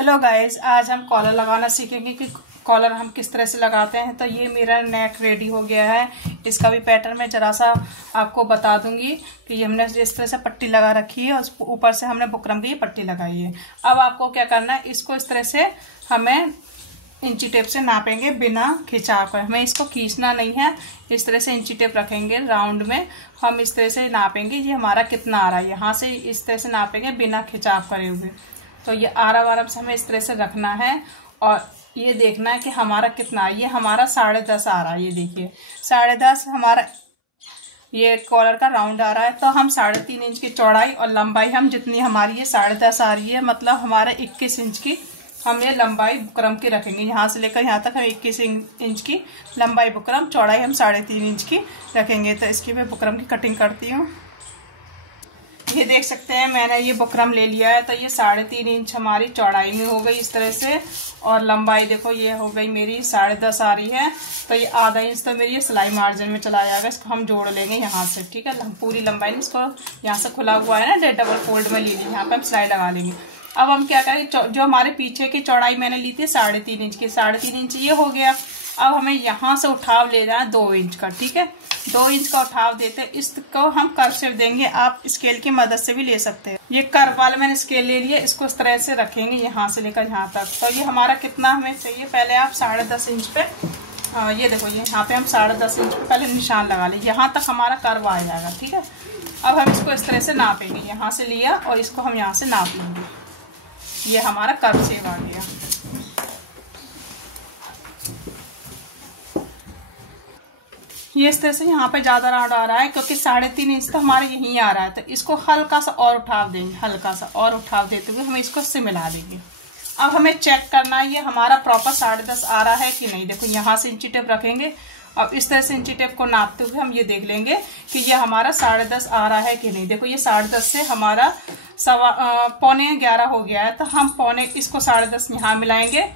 Hello guys, आज हम collar लगाना सीखेंगे कि कॉलर हम किस तरह से लगाते हैं। तो ये मेरा नेक रेडी हो गया है। इसका भी पैटर्न मैं जरा सा आपको बता दूंगी कि ये हमने इस तरह से पट्टी लगा रखी है और ऊपर से हमने बुकरम की पट्टी लगाई है। अब आपको क्या करना है, इसको इस तरह से हमें इंची टेप से नापेंगे बिना खिंचाव कर। हमें इसको खींचना नहीं है, इस तरह से इंची टेप रखेंगे राउंड में। हम इस तरह से नापेंगे ये हमारा कितना आ रहा है, यहाँ से इस तरह से नापेंगे बिना खिंचाव करे हुए। तो ये आराम से हमें इस तरह से रखना है और ये देखना है कि हमारा कितना है। ये हमारा 10.5 आ रहा है, ये देखिए 10.5 हमारा ये कॉलर का राउंड आ रहा है। तो हम 3.5 इंच की चौड़ाई और लंबाई हम जितनी हमारी ये 10.5 आ रही है, मतलब हमारा 21 इंच की हम ये लंबाई बुकरम की रखेंगे। यहाँ से लेकर यहाँ तक हम 21 इंच की लंबाई बुकरम, चौड़ाई हम 3.5 इंच की रखेंगे। तो इसकी मैं बुकरम की कटिंग करती हूँ। ये देख सकते हैं मैंने ये बुकरम ले लिया है। तो ये 3.5 इंच हमारी चौड़ाई में हो गई इस तरह से, और लंबाई देखो ये हो गई मेरी 10.5 आ रही है। तो ये आधा इंच तो मेरी ये सिलाई मार्जिन में चला जाएगा, इसको हम जोड़ लेंगे यहाँ से। ठीक है, पूरी लंबाई इसको यहाँ से खुला हुआ है ना, डबल फोल्ड में ले ली, यहाँ पे हम सिलाई लगा लेंगे। अब हम क्या करेंगे, जो हमारे पीछे की चौड़ाई मैंने ली थी 3.5 इंच की, 3.5 इंच ये हो गया। अब हमें यहाँ से उठाव लेना है 2 इंच का। ठीक है, 2 इंच का उठाव देते हैं। इसको हम कर्व देंगे, आप स्केल की मदद से भी ले सकते हैं। ये कर्व वाला मैंने स्केल ले लिया, इसको इस तरह से रखेंगे यहाँ से लेकर यहाँ तक। तो ये हमारा कितना हमें चाहिए, पहले आप 10.5 इंच पे ये देखो, ये यहाँ पे हम 10.5 इंच पे पहले निशान लगा लें, यहाँ तक हमारा कर्व आ जाएगा। ठीक है, अब हम इसको इस तरह से नापेंगे, यहाँ से लिया और इसको हम यहाँ से नाप लेंगे। ये हमारा कर्व शेप आ गया। ये इस तरह से यहाँ पे ज्यादा राउंड आ रहा है क्योंकि 3.5 इंच तो हमारे यहीं आ रहा है। तो इसको हल्का सा और उठाव देंगे, हल्का सा और उठाव देते हुए हम इसको इससे मिला देंगे। अब हमें चेक करना है ये हमारा प्रॉपर 10.5 आ रहा है कि नहीं। देखो यहाँ से इंची टेप रखेंगे, अब इस तरह से इंची टेप को नापते हुए हम ये देख लेंगे कि ये हमारा 10.5 आ रहा है कि नहीं। देखो ये 10.5 से हमारा 11:15 हो गया है। तो हम इसको 10.5 यहाँ मिलाएंगे,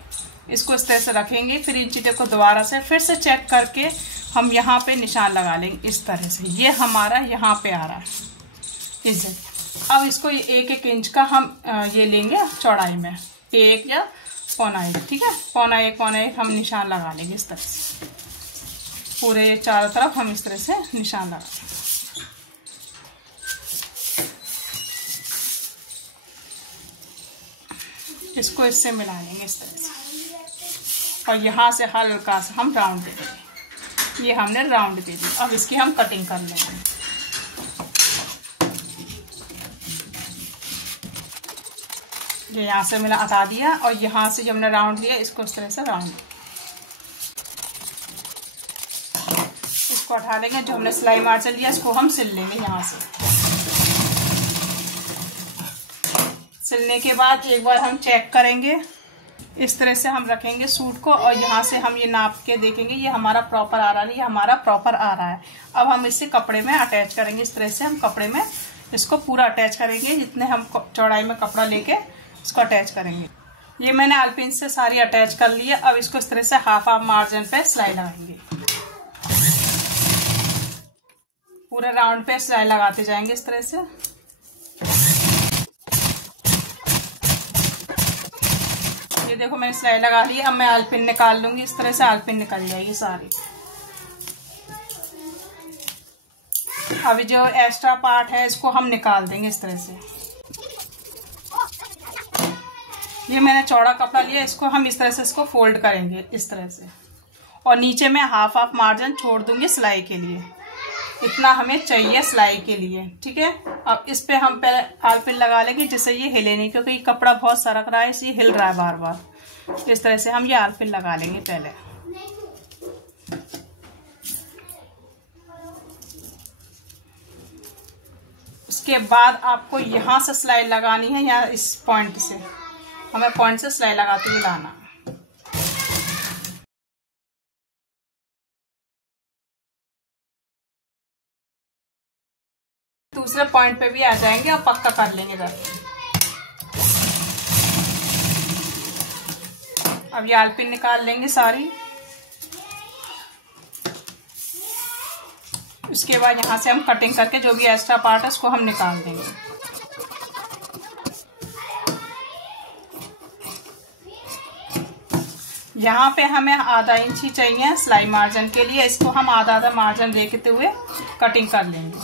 इसको इस तरह से रखेंगे, फिर इंची टेप को दोबारा से फिर से चेक करके हम यहाँ पे निशान लगा लेंगे इस तरह से। ये हमारा यहाँ पे आ रहा है इस जगह। अब इसको 1-1 इंच का हम ये लेंगे चौड़ाई में, 1 या 1.25। ठीक है, 1.25 हम निशान लगा लेंगे इस तरह से। पूरे चारों तरफ हम इस तरह से निशान लगा लेंगे। इसको इससे मिला लेंगे इस तरह से, और यहाँ से हल्का सा हम राउंड दे देंगे। ये हमने राउंड दे दी। अब इसकी हम कटिंग कर लेंगे। ये यहाँ से मैंने हटा दिया और यहाँ से जो हमने राउंड लिया इसको इस तरह से राउंड, इसको हटा लेंगे। जो हमने सिलाई मार्जिन लिया इसको हम सिल लेंगे। यहाँ से सिलने के बाद एक बार हम चेक करेंगे, इस तरह से हम रखेंगे सूट को और यहाँ से हम ये नाप के देखेंगे ये हमारा प्रॉपर आ रहा है, ये हमारा प्रॉपर आ रहा है। अब हम इसे कपड़े में अटैच करेंगे। इस तरह से हम कपड़े में इसको पूरा अटैच करेंगे, जितने हम चौड़ाई में कपड़ा लेके इसको अटैच करेंगे। ये मैंने आलपिन से सारी अटैच कर ली है। अब इसको इस तरह से हाफ मार्जिन पे सिलाई लगाएंगे, पूरे राउंड पे सिलाई लगाते जाएंगे इस तरह से। ये देखो मैंने सिलाई लगा ली। अब मैं आलपिन निकाल लूंगी, इस तरह से आलपिन निकल जाएगी सारी। अभी जो एक्स्ट्रा पार्ट है इसको हम निकाल देंगे इस तरह से। ये मैंने चौड़ा कपड़ा लिया, इसको हम इस तरह से इसको फोल्ड करेंगे इस तरह से, और नीचे मैं हाफ मार्जिन छोड़ दूंगी सिलाई के लिए। इतना हमें चाहिए सिलाई के लिए। ठीक है, अब इस पे हम पहले आलपिन लगा लेंगे जिससे ये हिले नहीं, क्योंकि कपड़ा बहुत सरक रहा है इसलिए हिल रहा है बार बार। इस तरह से हम ये आलपिन लगा लेंगे पहले। उसके बाद आपको यहाँ से सिलाई लगानी है, या इस पॉइंट से हमें पॉइंट से सिलाई लगाते हुए लाना। दूसरे पॉइंट पे भी आ जाएंगे और पक्का कर लेंगे जाके। अब ये आलपिन निकाल लेंगे सारी। उसके बाद यहाँ से हम कटिंग करके जो भी एक्स्ट्रा पार्ट है उसको हम निकाल देंगे। यहाँ पे हमें आधा इंच ही चाहिए सिलाई मार्जिन के लिए। इसको हम आधा आधा मार्जिन देखते हुए कटिंग कर लेंगे।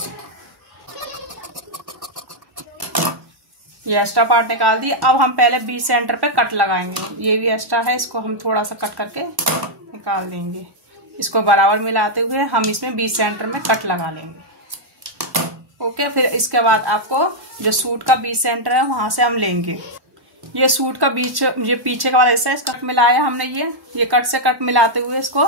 ये एक्स्ट्रा पार्ट निकाल दी। अब हम पहले बी सेंटर पे कट लगाएंगे। ये भी एक्स्ट्रा है, इसको हम थोड़ा सा कट करके निकाल देंगे। इसको बराबर मिलाते हुए हम इसमें बी सेंटर में कट लगा लेंगे। ओके, फिर इसके बाद आपको जो सूट का बी सेंटर है वहां से हम लेंगे। ये सूट का बीच, ये पीछे का वाला हिस्सा है, इसका कट मिलाया हमने। ये कट से कट मिलाते हुए इसको,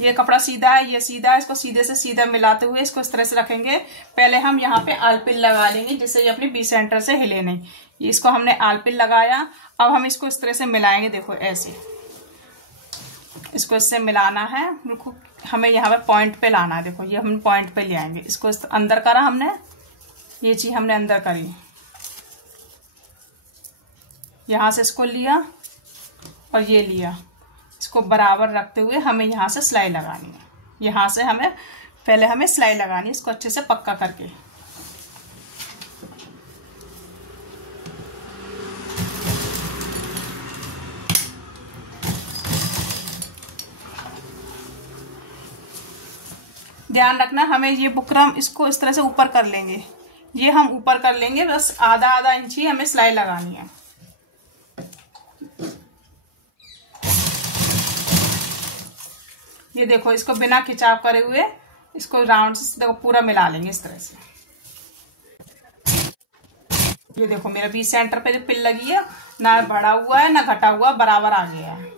ये कपड़ा सीधा है, ये सीधा है, इसको सीधे से सीधा मिलाते हुए इसको इस तरह से रखेंगे। पहले हम यहाँ पे आलपिन लगा लेंगे जिससे ये अपनी बी सेंटर से हिले नहीं। इसको हमने आलपिन लगाया। अब हम इसको इस तरह से मिलाएंगे। देखो ऐसे इसको इससे मिलाना है। बिल्कुल हमें यहाँ पे पॉइंट पे लाना है। देखो ये हम पॉइंट पे ले आएंगे। इसको अंदर करा हमने, ये चीज हमने अंदर करी। यहाँ से इसको लिया और ये लिया। इसको बराबर रखते हुए हमें यहाँ से सिलाई लगानी है। यहाँ से पहले हमें सिलाई लगानी है, इसको अच्छे से पक्का करके। ध्यान रखना, हमें ये बुकरम इसको इस तरह से ऊपर कर लेंगे। ये हम ऊपर कर लेंगे, बस आधा आधा इंच ही हमें सिलाई लगानी है। ये देखो, इसको बिना खिंचाव करे हुए इसको राउंड से देखो पूरा मिला लेंगे इस तरह से। ये देखो मेरा बी सेंटर पे जो पिन लगी है, ना बढ़ा हुआ है ना घटा हुआ, बराबर आ गया है।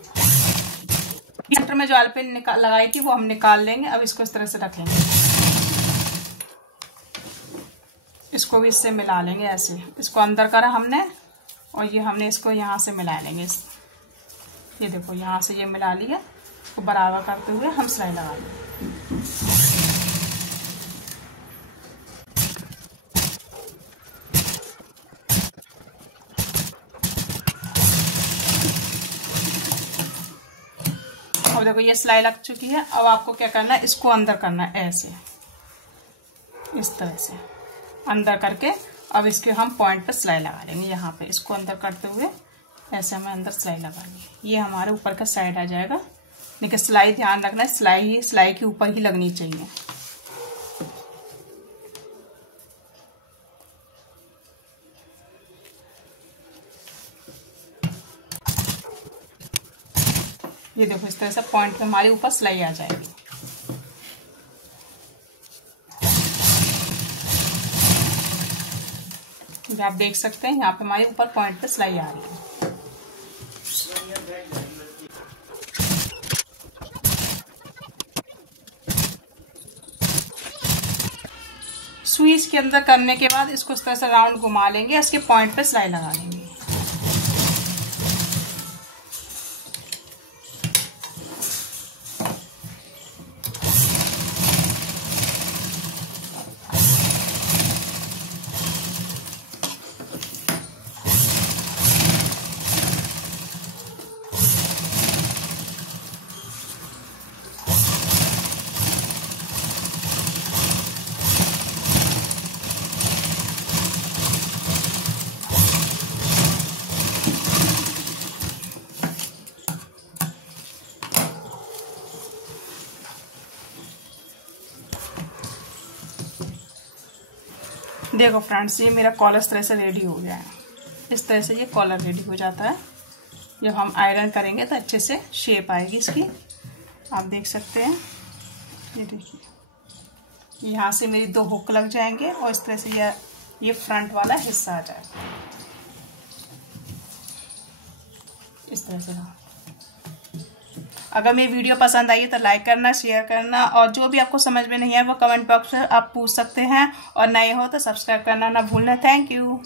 बी सेंटर में जो आलपिन लगाई थी वो हम निकाल लेंगे। अब इसको इस तरह से रखेंगे। इसको भी इससे मिला लेंगे ऐसे। इसको अंदर करा हमने और ये हमने इसको यहाँ से मिला लेंगे। ये देखो यहाँ से ये मिला लिया। इसको बराबर करते हुए हम सिलाई लगा लेंगे। अब देखो ये सिलाई लग चुकी है। अब आपको क्या करना है, इसको अंदर करना है ऐसे, इस तरह से अंदर करके। अब इसके हम पॉइंट पर सिलाई लगा लेंगे। यहाँ पे इसको अंदर करते हुए ऐसे हमें अंदर सिलाई लगानी। ये हमारे ऊपर का साइड आ जाएगा। लेकिन सिलाई ध्यान रखना है, सिलाई के ऊपर ही लगनी चाहिए। ये देखो इस तरह से पॉइंट पे हमारे ऊपर सिलाई आ जाएगी। आप देख सकते हैं यहाँ पे हमारे ऊपर पॉइंट पे सिलाई आ रही है। सुई इसके अंदर करने के बाद इसको इस तरह से राउंड घुमा लेंगे। इसके पॉइंट पे सिलाई लगा लेंगे। देखो फ्रेंड्स, ये मेरा कॉलर इस तरह से रेडी हो गया है। इस तरह से ये कॉलर रेडी हो जाता है। जब हम आयरन करेंगे तो अच्छे से शेप आएगी इसकी। आप देख सकते हैं, ये देखिए यहाँ से मेरी 2 हुक लग जाएंगे और इस तरह से ये फ्रंट वाला हिस्सा आ जाएगा इस तरह से। अगर मेरी वीडियो पसंद आई तो लाइक करना, शेयर करना, और जो भी आपको समझ में नहीं है वो कमेंट बॉक्स में आप पूछ सकते हैं, और नए हो तो सब्सक्राइब करना ना भूलना। Thank you.